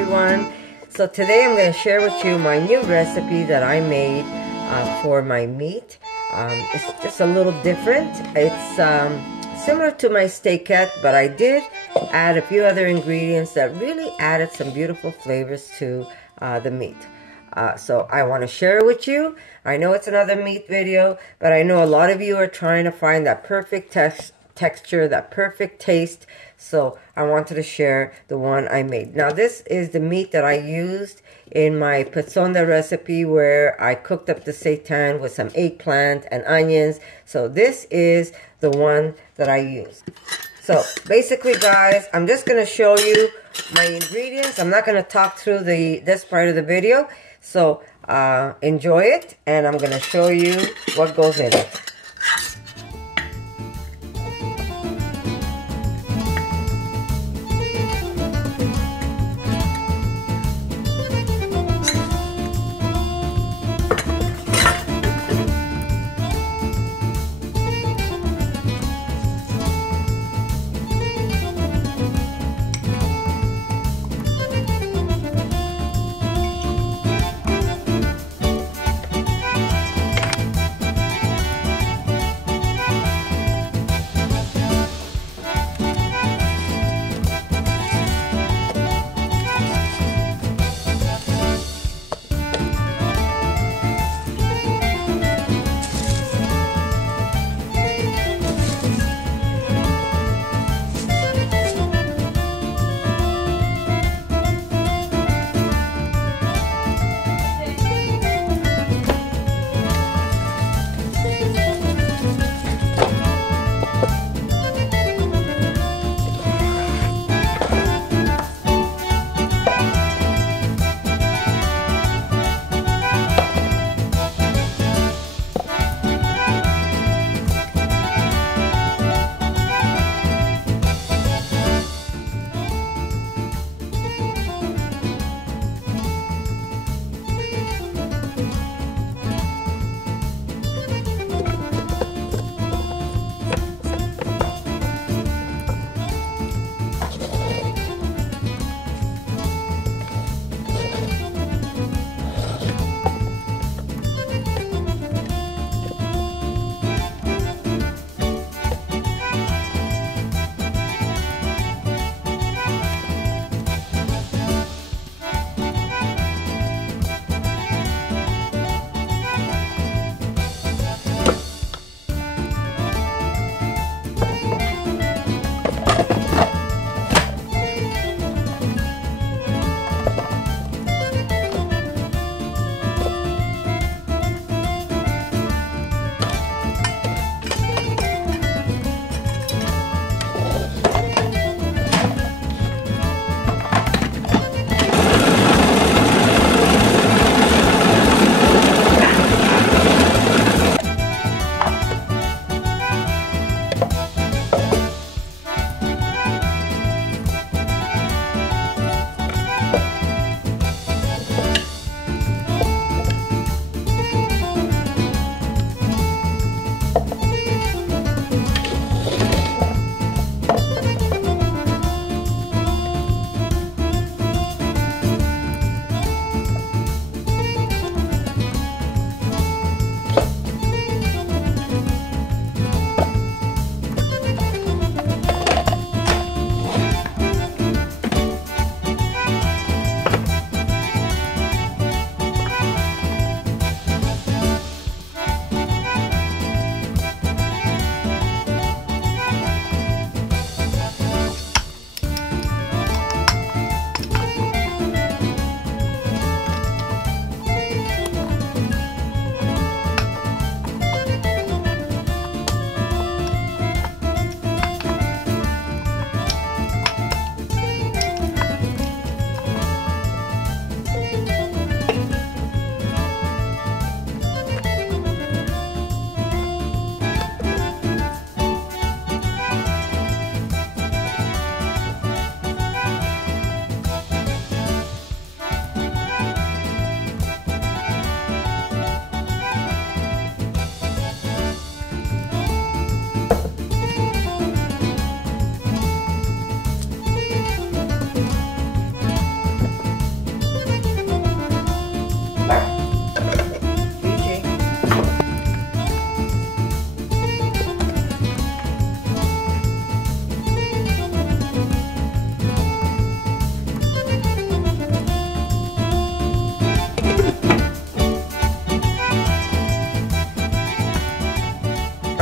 everyone. So today I'm going to share with you my new recipe that I made for my meat. It's just a little different. It's similar to my steakette, but I did add a few other ingredients that really added some beautiful flavors to the meat. So I want to share it with you. I know it's another meat video, but I know a lot of you are trying to find that perfect texture, that perfect taste. So I wanted to share the one I made. Now this is the meat that I used in my pizz'otte recipe, where I cooked up the seitan with some eggplant and onions. So this is the one that I used. So basically, guys, I'm just going to show you my ingredients. I'm not going to talk through this part of the video. So enjoy it, and I'm going to show you what goes in it.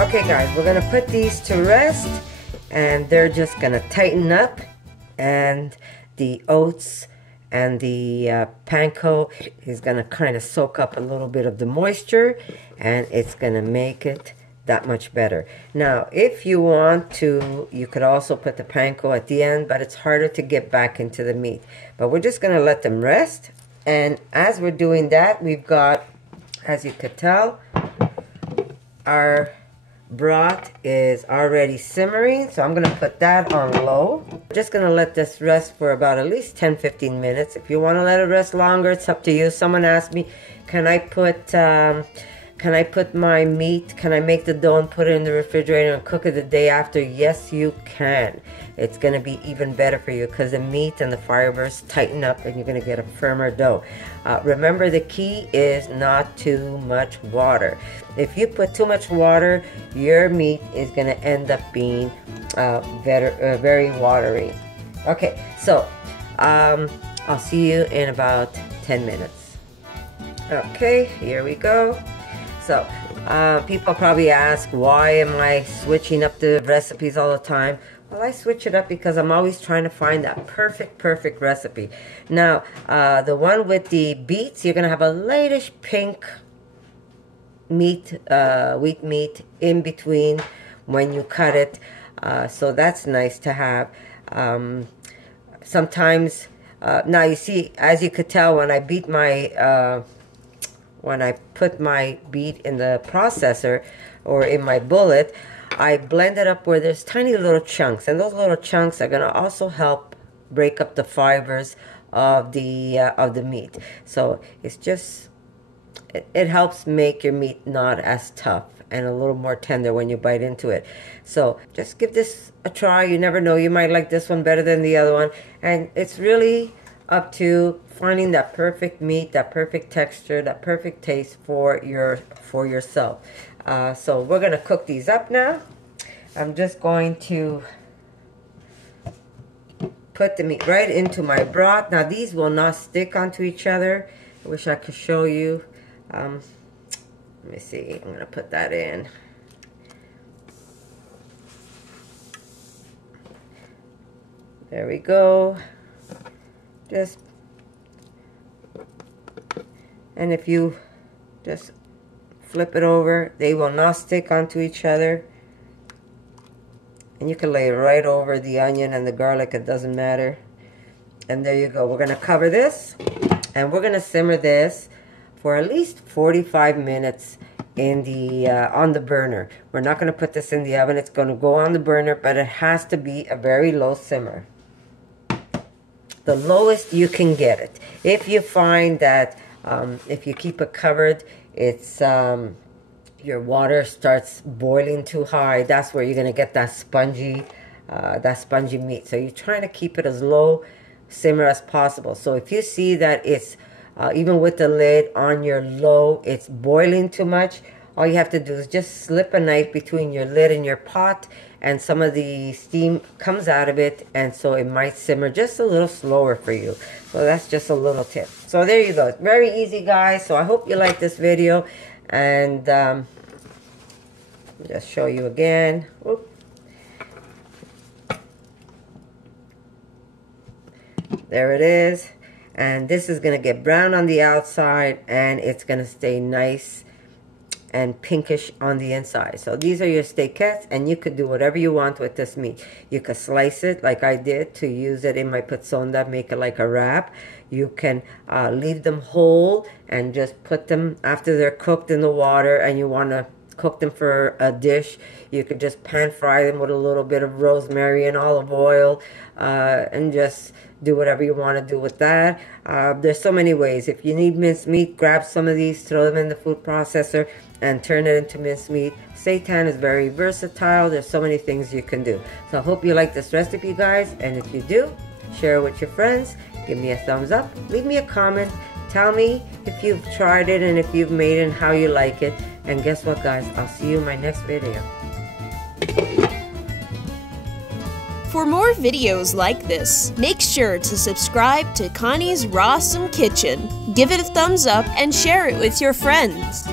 Okay guys, we're gonna put these to rest and they're just gonna tighten up, and the oats and the panko is gonna kind of soak up a little bit of the moisture, and it's gonna make it that much better. Now if you want to, you could also put the panko at the end, but it's harder to get back into the meat. But we're just gonna let them rest, and as we're doing that, we've got, as you could tell, our broth is already simmering, so I'm going to put that on low. Just going to let this rest for about at least 10-15 minutes. If you want to let it rest longer, it's up to you. Someone asked me, can I put my meat, can I make the dough and put it in the refrigerator and cook it the day after? Yes, you can. It's going to be even better for you because the meat and the fibers tighten up and you're going to get a firmer dough. Remember, the key is not too much water. If you put too much water, your meat is going to end up being very watery. Okay, so I'll see you in about 10 minutes. Okay, here we go. So, people probably ask, why am I switching up the recipes all the time? Well, I switch it up because I'm always trying to find that perfect recipe. Now, the one with the beets, you're going to have a lightish pink meat, wheat meat in between when you cut it. So that's nice to have. Sometimes, now you see, as you could tell, when I beat my... when I put my beet in the processor or in my bullet, I blend it up where there's tiny little chunks, and those little chunks are going to also help break up the fibers of the meat. So it's just, it helps make your meat not as tough and a little more tender when you bite into it. So just give this a try. You never know, you might like this one better than the other one, and it's really up to finding that perfect meat, that perfect texture, that perfect taste for yourself. So we're gonna cook these up now. I'm just going to put the meat right into my broth. Now these will not stick onto each other. I wish I could show you. Let me see, I'm gonna put that in. There we go. Just, and if you just flip it over, they will not stick onto each other. And you can lay it right over the onion and the garlic, it doesn't matter. And there you go. We're going to cover this, and we're going to simmer this for at least 45 minutes in the on the burner. We're not going to put this in the oven. It's going to go on the burner, but it has to be a very low simmer. The lowest you can get it. If you find that if you keep it covered, it's your water starts boiling too high, that's where you're going to get that spongy meat. So you're trying to keep it as low simmer as possible. So if you see that it's even with the lid on your low, it's boiling too much, all you have to do is just slip a knife between your lid and your pot, and some of the steam comes out of it, and so it might simmer just a little slower for you. So that's just a little tip. So there you go. It's very easy, guys. So I hope you like this video, and just show you again. Whoop. There it is. And this is going to get brown on the outside, and it's going to stay nice and pinkish on the inside. So these are your steakettes, and you could do whatever you want with this meat. You could slice it like I did to use it in my pizz'otte, make it like a wrap. You can leave them whole and just put them after they're cooked in the water, and you want to cook them for a dish. You could just pan fry them with a little bit of rosemary and olive oil, and just do whatever you want to do with that. There's so many ways. If you need minced meat, grab some of these, throw them in the food processor, and turn it into minced meat. Seitan is very versatile. There's so many things you can do. So I hope you like this recipe, guys, and if you do, share it with your friends. Give me a thumbs up. Leave me a comment. Tell me if you've tried it and if you've made it and how you like it. And guess what, guys? I'll see you in my next video. For more videos like this, make sure to subscribe to Connie's RAWsome Kitchen. Give it a thumbs up and share it with your friends.